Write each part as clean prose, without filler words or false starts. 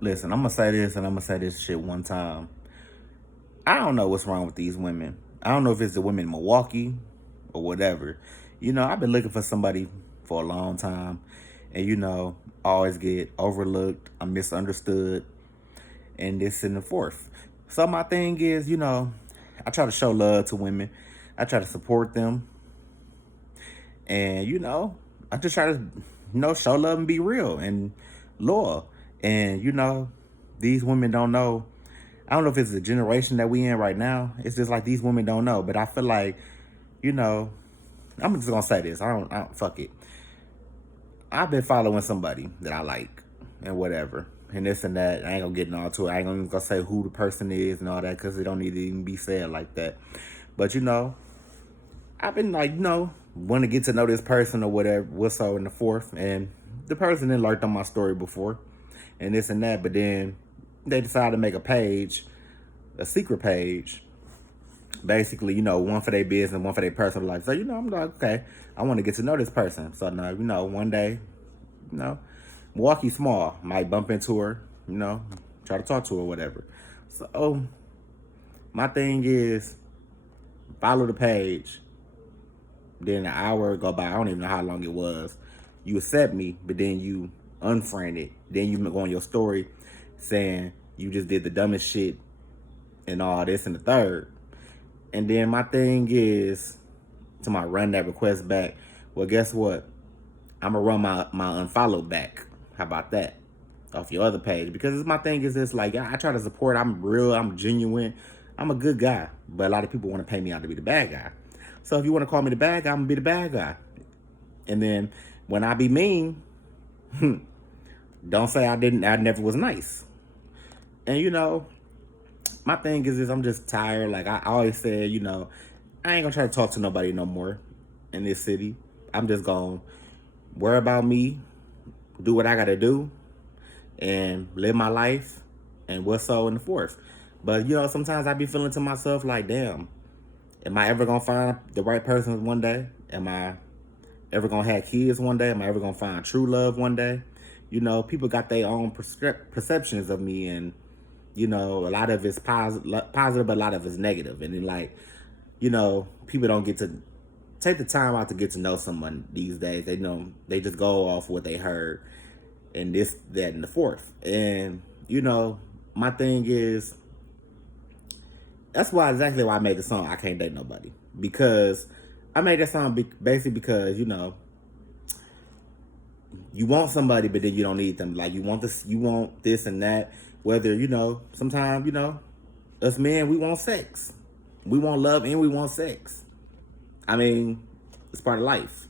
Listen, I'm gonna say this and I'm gonna say this shit one time. I don't know what's wrong with these women. I don't know if it's the women in Milwaukee or whatever. I've been looking for somebody for a long time, and I always get overlooked. I'm misunderstood, and this and the fourth. So my thing is, I try to show love to women. I try to support them, and I just try to, show love and be real and loyal. And these women don't know. I don't know if it's the generation that we in right now. It's just like these women don't know. But I feel like, you know, I'm just gonna say this. I don't fuck it. I've been following somebody that I like and whatever. And this and that. I ain't gonna get into all to it. I ain't gonna say who the person is and all that because it don't need to even be said like that. But I've been like, want to get to know this person or whatever, what's so in the fourth. And the person that lurked on my story before and this and that. But then they decided to make a page, a secret page, basically, one for their business, one for their personal life. So, I'm like, okay, I want to get to know this person. So now, one day, you know, Milwaukee small, might bump into her, try to talk to her, whatever. So my thing is follow the page. Then an hour go by, I don't even know how long it was. You accept me, but then you unfriend it. Then you go on your story saying you just did the dumbest shit and all this and the third. And then my thing is to my run that request back. Well, guess what? I'm gonna run my unfollow back. How about that? Off your other page. Because my thing is this, like, I try to support, I'm real, I'm genuine, I'm a good guy. But a lot of people want to pay me out to be the bad guy. So if you want to call me the bad guy, I'm gonna be the bad guy. And then when I be mean, don't say I never was nice. And my thing is this, I'm just tired. Like I always said, I ain't gonna try to talk to nobody no more in this city. I'm just gonna worry about me, do what I gotta do, and live my life and what's so in the fourth. But sometimes I be feeling to myself like, damn, am I ever gonna find the right person one day? Am I ever gonna have kids one day? Am I ever gonna find true love one day? People got their own perceptions of me, and a lot of it's positive, but a lot of it's negative. And then, like, people don't get to take the time out to get to know someone these days. They just go off what they heard and this, that, and the fourth. And my thing is that's why exactly why I made the song I Can't Date Nobody, because I made that song basically because you want somebody, but then you don't need them. Like you want this and that. Whether sometimes us men, we want sex, we want love, and we want sex. I mean, it's part of life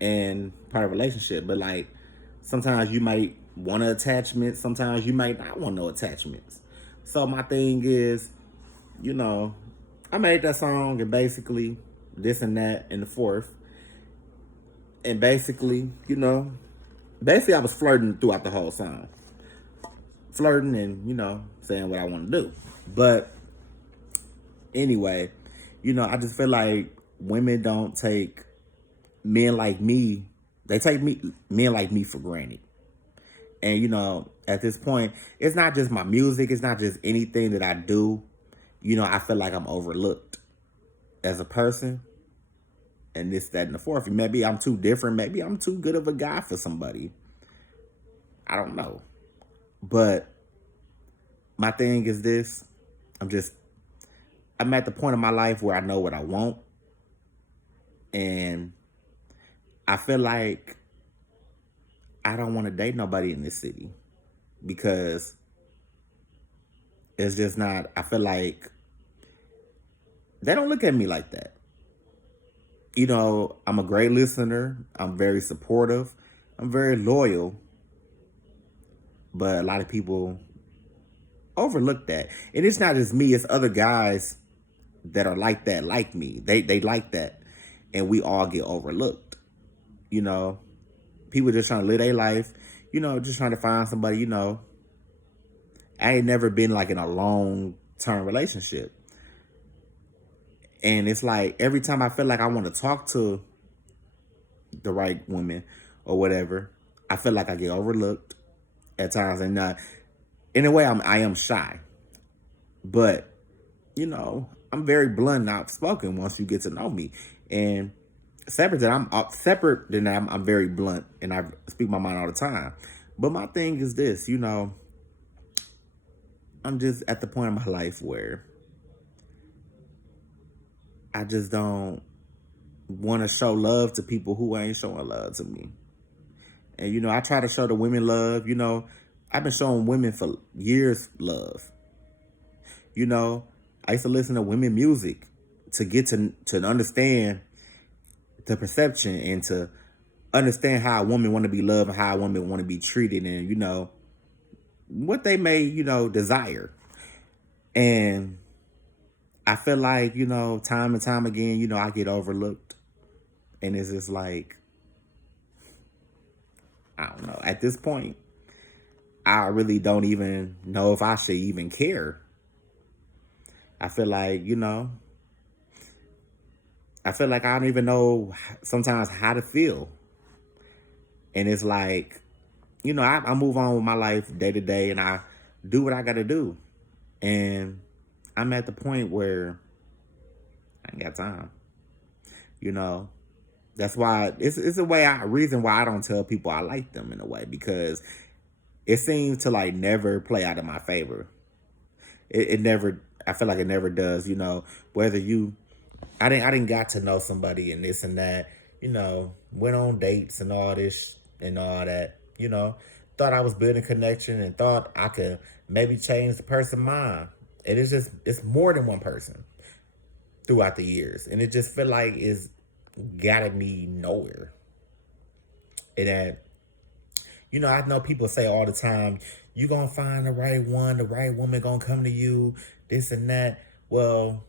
and part of a relationship. But like sometimes you might want an attachment, sometimes you might not want no attachments. So my thing is, I made that song and basically this and that and the fourth. And basically I was flirting throughout the whole song. Flirting and, saying what I want to do. But anyway, I just feel like women don't take men like me, they take men like me for granted. And at this point, it's not just my music, it's not just anything that I do. I feel like I'm overlooked as a person. And this, that, and the fourth. Maybe I'm too different. Maybe I'm too good of a guy for somebody. I don't know. But my thing is this. I'm just, I'm at the point of my life where I know what I want. And I feel like I don't want to date nobody in this city because it's just not, I feel like they don't look at me like that. I'm a great listener. I'm very supportive. I'm very loyal. But a lot of people overlook that. And it's not just me, it's other guys that are like that, like me. They like that. And we all get overlooked. You know, People just trying to live their life, just trying to find somebody, I ain't never been like in a long term relationship. And it's like every time I feel like I want to talk to the right woman or whatever, I feel like I get overlooked. at times, and in a way, I am shy, but I'm very blunt and outspoken once you get to know me. And separate than that, I'm very blunt and I speak my mind all the time. But my thing is this, I'm just at the point in my life where I just don't want to show love to people who ain't showing love to me. And I try to show the women love. I've been showing women for years love. You know, I used to listen to women music to get to understand the perception and to understand how a woman want to be loved and how a woman want to be treated, and what they may desire. And I feel like time and time again I get overlooked, and it's just like, I don't know, at this point I really don't even know if I should even care. I feel like I don't even know sometimes how to feel. And it's like, I move on with my life day to day and I do what I got to do. And I'm at the point where I ain't got time. You know, that's why it's a reason why I don't tell people I like them in a way, because it seems to like never play out in my favor. It never, I feel like it never does, whether I didn't got to know somebody and this and that, went on dates and all this and all that, thought I was building connection and thought I could maybe change the person's mind. And it's more than one person throughout the years. And it just feel like it's gotten me nowhere. And that, I know people say all the time, you gonna find the right one, the right woman gonna come to you, this and that. Well,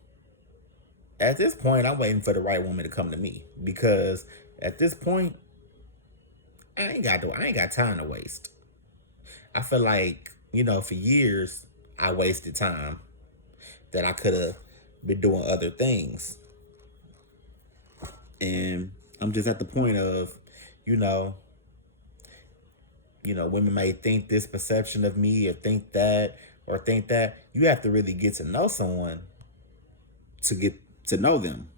at this point, I'm waiting for the right woman to come to me, because at this point, I ain't got time to waste. I feel like, for years I wasted time that I could have been doing other things. And I'm just at the point of, you know, women may think this perception of me or think that or think that. You have to really get to know someone to get to know them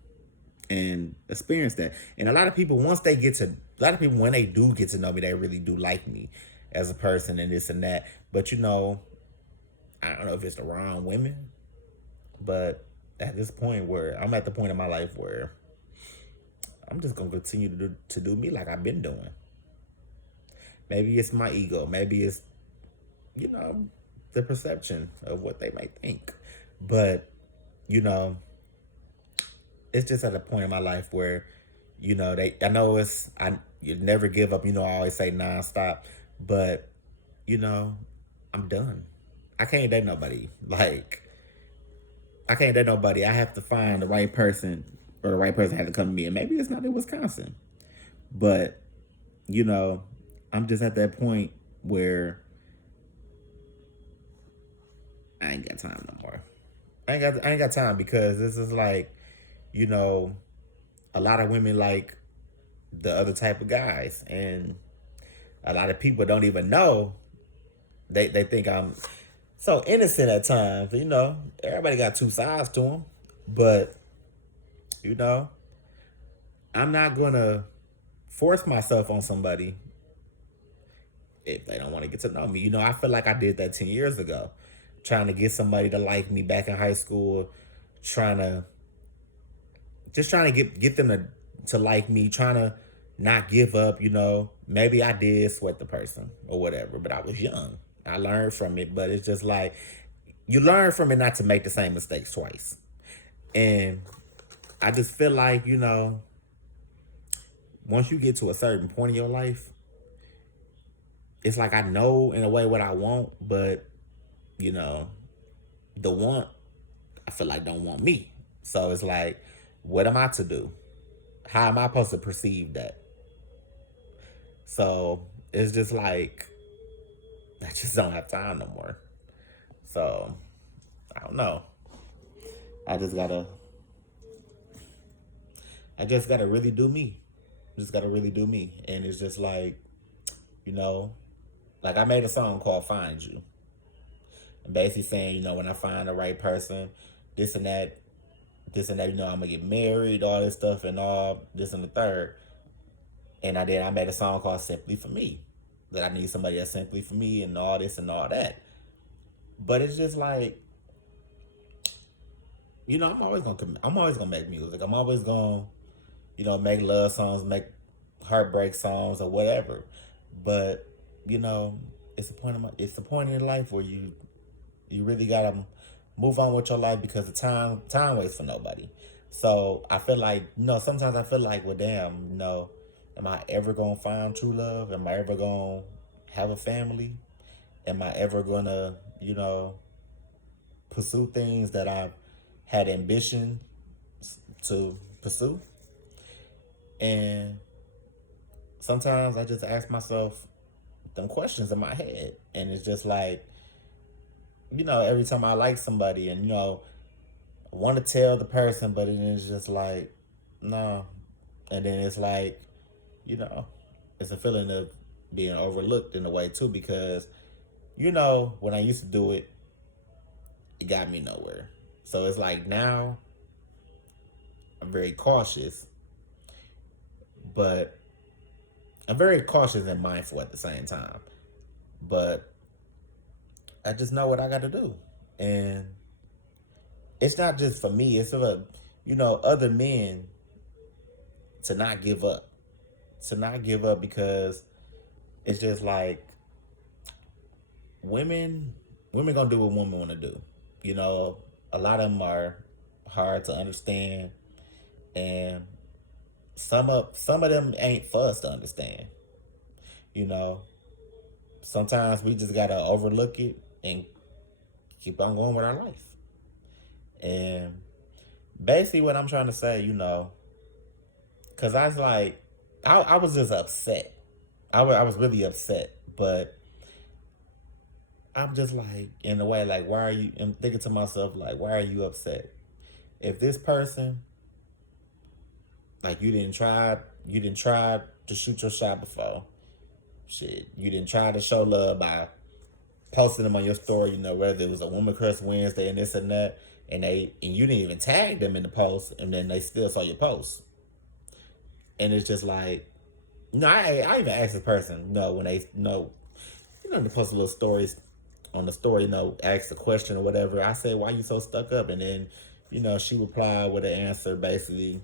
and experience that. And a lot of people, when they do get to know me, they really do like me as a person and this and that. But I don't know if it's the wrong women, but at this point where I'm at the point in my life where I'm just gonna continue to do me like I've been doing. Maybe it's my ego. Maybe it's, the perception of what they may think. But, it's just at a point in my life where, I know you never give up, I always say nonstop, but, I'm done. I can't date nobody. Like, I can't date nobody. I have to find the right person, or the right person had to come to me. And maybe it's not in Wisconsin, but, I'm just at that point where I ain't got time no more. I ain't got time, because this is like, a lot of women like the other type of guys, and a lot of people don't even know. They think I'm so innocent at times. Everybody got two sides to them, but you know, I'm not gonna force myself on somebody if they don't want to get to know me. I feel like I did that 10 years ago, trying to get somebody to like me back in high school, trying to get them to like me, trying to not give up. Maybe I did sweat the person or whatever, but I was young. I learned from it, but it's just like, you learn from it not to make the same mistakes twice. And I just feel like, once you get to a certain point in your life, it's like I know in a way what I want, but the want, I feel like don't want me. So it's like, what am I to do? How am I supposed to perceive that? So it's just like, I just don't have time no more. So I don't know. I just gotta really do me. Just gotta really do me. And it's just like, you know, Like I made a song called Find You. I'm basically saying, when I find the right person, this and that, this and that, I'm gonna get married, all this stuff and all this and the third. And I made a song called Simply for Me. That I need somebody that's simply for me and all this and all that. But it's just like, I'm always gonna make music. I'm always gonna, make love songs, make heartbreak songs or whatever. But, you know, it's the point in life where you really gotta move on with your life because the time waits for nobody. So I feel like, sometimes I feel like, well, damn, am I ever gonna find true love? Am I ever gonna have a family? Am I ever gonna, pursue things that I've had ambition to pursue? And sometimes I just ask myself them questions in my head, and it's just like, every time I like somebody, and I want to tell the person, but then it's just like, no. And then it's like, you know, it's a feeling of being overlooked in a way too, because when I used to do it, it got me nowhere. So it's like now I'm very cautious, but I'm very cautious and mindful at the same time. But I just know what I got to do, and it's not just for me. It's for other men to not give up, because it's just like women gonna do what women want to do. A lot of them are hard to understand, and some of them ain't for us to understand. You know, Sometimes we just gotta overlook it and keep on going with our life. And basically, what I'm trying to say, because I was like, I was just upset. I was really upset, but I'm just like, in a way, like, why are you? I'm thinking to myself, like, why are you upset? If this person, like, you didn't try to shoot your shot before. Shit, you didn't try to show love by posting them on your story. Whether it was a Woman Crush Wednesday and this and that, and you didn't even tag them in the post, and then they still saw your post. And it's just like, I even asked the person, when they they post little stories on the story, ask a question or whatever. I said, why you so stuck up? And then, she replied with an answer basically,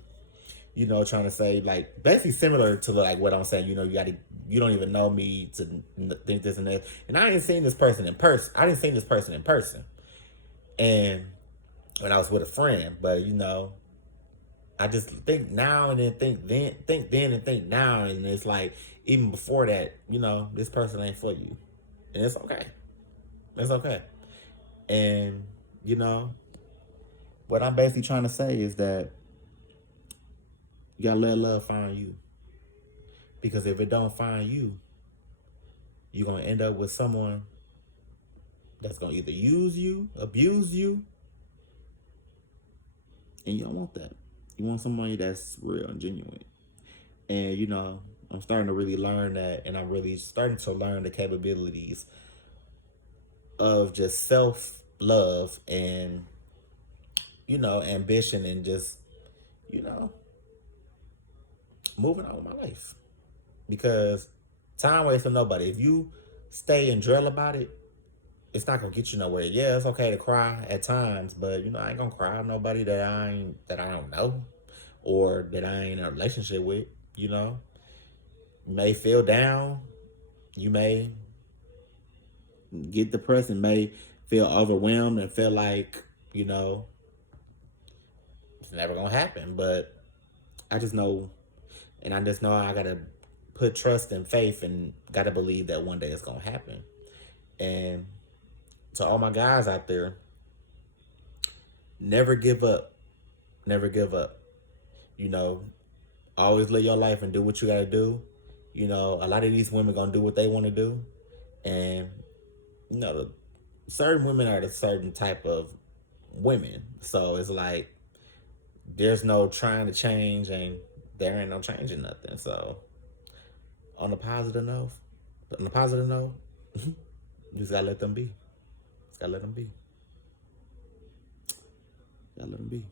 trying to say, like, basically similar to like what I'm saying. You don't even know me to think this and that. And I didn't see this person in person. And when I was with a friend, but I just think now and then, think then and think now, and it's like even before that, this person ain't for you, and it's okay. It's okay. And you know what I'm basically trying to say is that you gotta let love find you, because if it don't find you, you're gonna end up with someone that's gonna either use you, abuse you, and you don't want that. You want somebody that's real and genuine. And I'm starting to really learn that, and I'm really starting to learn the capabilities of just self love and ambition, and just you know moving on with my life, because time waits for nobody. If you stay and drill about it, it's not gonna get you nowhere. Yeah, it's okay to cry at times, but I ain't gonna cry on nobody that I don't know, or that I ain't in a relationship with. You may feel down, you may get depressed, and may feel overwhelmed and feel like it's never gonna happen. But I just know, and I just know I gotta put trust and faith, and gotta believe that one day it's gonna happen. And to all my guys out there, never give up. Never give up. You know, Always live your life and do what you gotta do. A lot of these women gonna do what they want to do, and the certain women are the certain type of women. So it's like there's no trying to change, and there ain't no changing nothing. So on the positive note, on the positive note, You just gotta let them be. Just gotta let them be. Gotta let them be.